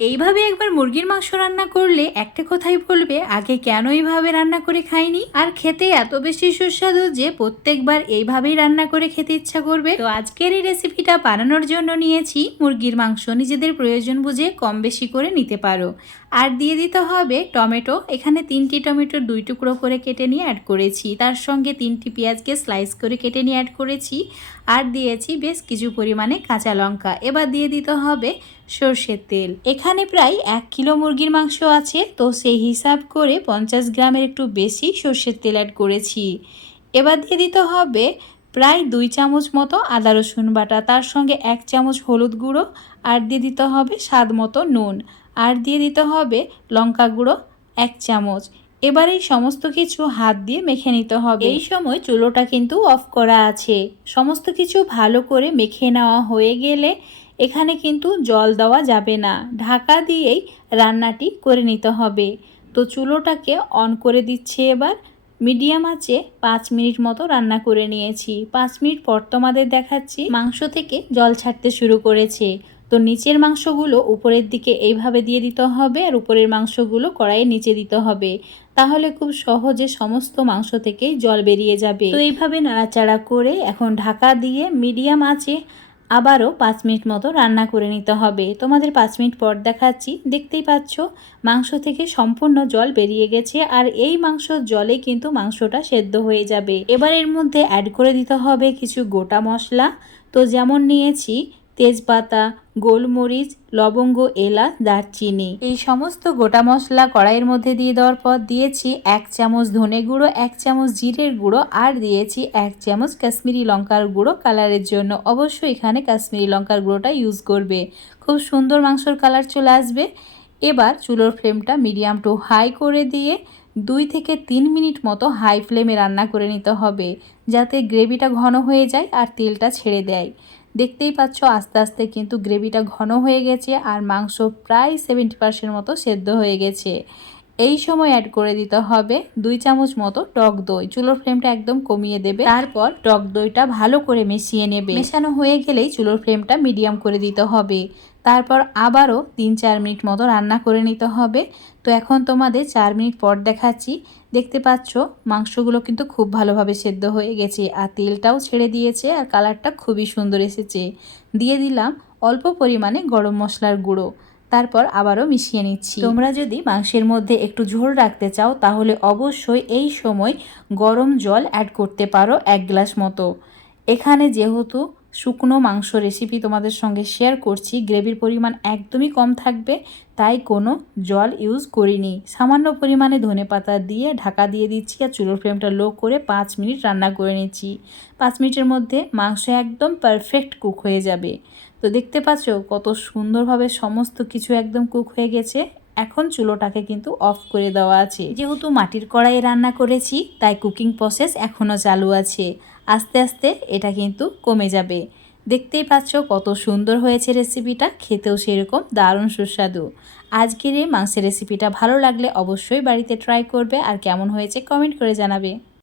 এইভাবে একবার মুরগির মাংস রান্না করলে একটা কথাই বলবে, আগে কেন এইভাবে রান্না করে খাইনি আর খেতে এত বেশি সুস্বাদু যে প্রত্যেকবার এইভাবেই রান্না করে খেতে ইচ্ছা করবে। তো আজকের এই রেসিপিটা বানানোর জন্য নিয়েছি। মুরগির মাংস নিজেদের প্রয়োজন বুঝে কম বেশি করে নিতে পারো। আর দিয়ে দিতে হবে টমেটো। এখানে তিনটি টমেটো দুই টুকরো করে কেটে নিয়ে অ্যাড করেছি। তার সঙ্গে তিনটি পেঁয়াজকে স্লাইস করে কেটে নিয়ে অ্যাড করেছি। আর দিয়েছি বেশ কিছু পরিমাণে কাঁচা লঙ্কা। এবার দিয়ে দিতে হবে সর্ষের তেল। এখানে প্রায় এক কিলো মুরগির মাংস আছে। তো সেই হিসাব করে পঞ্চাশ গ্রামের একটু বেশি সর্ষের তেল অ্যাড করেছি। এবার দিয়ে দিতে হবে প্রায় দুই চামচ মতো আদা রসুন বাটা। তার সঙ্গে এক চামচ হলুদ গুঁড়ো। আর দিয়ে দিতে হবে স্বাদ মতো নুন। আর দিয়ে দিতে হবে লঙ্কা গুঁড়ো, এক চামচ। এবার এই সমস্ত কিছু হাত দিয়ে মেখে নিতে হবে। এই সময় চুলোটা কিন্তু অফ করা আছে। সমস্ত কিছু ভালো করে মেখে নেওয়া হয়ে গেলে এখানে কিন্তু জল দেওয়া যাবে না। ঢাকা দিয়েই রান্নাটি করে নিতে হবে। তো চুলোটাকে অন করে দিচ্ছে এবার। মিডিয়াম আছে পাঁচ মিনিট মতো রান্না করে নিয়েছি। পাঁচ মিনিট পর তোমাদের দেখাচ্ছি মাংস থেকে জল ছাড়তে শুরু করেছে। তো নিচের মাংসগুলো উপরের দিকে এইভাবে দিয়ে দিতে হবে আর উপরের মাংসগুলো কড়াইয়ের নিচে দিতে হবে। তাহলে খুব সহজে সমস্ত মাংস থেকেই জল বেরিয়ে যাবে। তো এইভাবে নাড়াচাড়া করে এখন ঢাকা দিয়ে মিডিয়াম আছে আবারও পাঁচ মিনিট মতো রান্না করে নিতে হবে। তোমাদের পাঁচ মিনিট পর দেখাচ্ছি। দেখতেই পাচ্ছ, মাংস থেকে সম্পূর্ণ জল বেরিয়ে গেছে আর এই মাংসর জলে কিন্তু মাংসটা সেদ্ধ হয়ে যাবে। এবার এর মধ্যে অ্যাড করে দিতে হবে কিছু গোটা মশলা। তো যেমন নিয়েছি তেজপাতা, গোলমরিচ, লবঙ্গ, এলাচ, দারচিনি। এই সমস্ত গোটা মশলা কড়াইয়ের মধ্যে দিয়ে দেওয়ার পর দিয়েছি এক চামচ ধনে গুঁড়ো, এক চামচ জিরের গুঁড়ো আর দিয়েছি এক চামচ কাশ্মীরি লঙ্কার গুঁড়ো কালারের জন্য। অবশ্যই এখানে কাশ্মীরি লঙ্কার গুঁড়োটা ইউজ করবে। খুব সুন্দর মাংসর কালার চলে আসবে। এবার চুলোর ফ্লেমটা মিডিয়াম টু হাই করে দিয়ে দুই থেকে তিন মিনিট মতো হাই ফ্লেমে রান্না করে নিতে হবে, যাতে গ্রেভিটা ঘন হয়ে যায় আর তেলটা ছেড়ে দেয়। দেখতেই পাচ্ছ, আস্তে আস্তে কিন্তু গ্রেভিটা ঘন হয়ে গেছে আর মাংস প্রায় সেভেন্টি পার্সেন্ট মতো সেদ্ধ হয়ে গেছে। এই সময় অ্যাড করে দিতে হবে দুই চামচ মতো টক দই। চুলোর ফ্লেমটা একদম কমিয়ে দেবে। তারপর টক দইটা ভালো করে মিশিয়ে নেবে। মেশানো হয়ে গেলেই চুলোর ফ্লেমটা মিডিয়াম করে দিতে হবে। তারপর আবারও তিন চার মিনিট মতো রান্না করে নিতে হবে। তো এখন তোমাদের চার মিনিট পর দেখাচ্ছি। দেখতে পাচ্ছ, মাংসগুলো কিন্তু খুব ভালোভাবে সেদ্ধ হয়ে গেছে আর তেলটাও ছেড়ে দিয়েছে আর কালারটা খুবই সুন্দর এসেছে। দিয়ে দিলাম অল্প পরিমাণে গরম মশলার গুঁড়ো। তারপর আবারও মিশিয়ে নিচ্ছি। তোমরা যদি মাংসের মধ্যে একটু ঝোল রাখতে চাও, তাহলে অবশ্যই এই সময় গরম জল অ্যাড করতে পারো এক গ্লাস মতো। এখানে যেহেতু শুকনো মাংস রেসিপি তোমাদের সঙ্গে শেয়ার করছি। গ্রেভির পরিমাণ একদমই কম থাকবে, তাই কোনো জল ইউজ করিনি। সামান্য পরিমাণে ধনে পাতা দিয়ে ঢাকা দিয়ে দিচ্ছি আর চুলোর ফ্লেমটা লো করে পাঁচ মিনিট রান্না করে নিচ্ছি। পাঁচ মিনিটের মধ্যে মাংস একদম পারফেক্ট কুক হয়ে যাবে। তো দেখতে পাচ্ছ কত সুন্দরভাবে সমস্ত কিছু একদম কুক হয়ে গেছে। এখন চুলোটাকে কিন্তু অফ করে দেওয়া আছে। যেহেতু মাটির কড়াইয়ে রান্না করেছি, তাই কুকিং প্রসেস এখনও চালু আছে। আস্তে আস্তে এটা কিন্তু কমে যাবে। দেখতেই পাচ্ছ কত সুন্দর হয়েছে রেসিপিটা খেতেও সেরকম দারুণ সুস্বাদু। আজকের এই মাংসের রেসিপিটা ভালো লাগলে অবশ্যই বাড়িতে ট্রাই করবে, আর কেমন হয়েছে কমেন্ট করে জানাবে।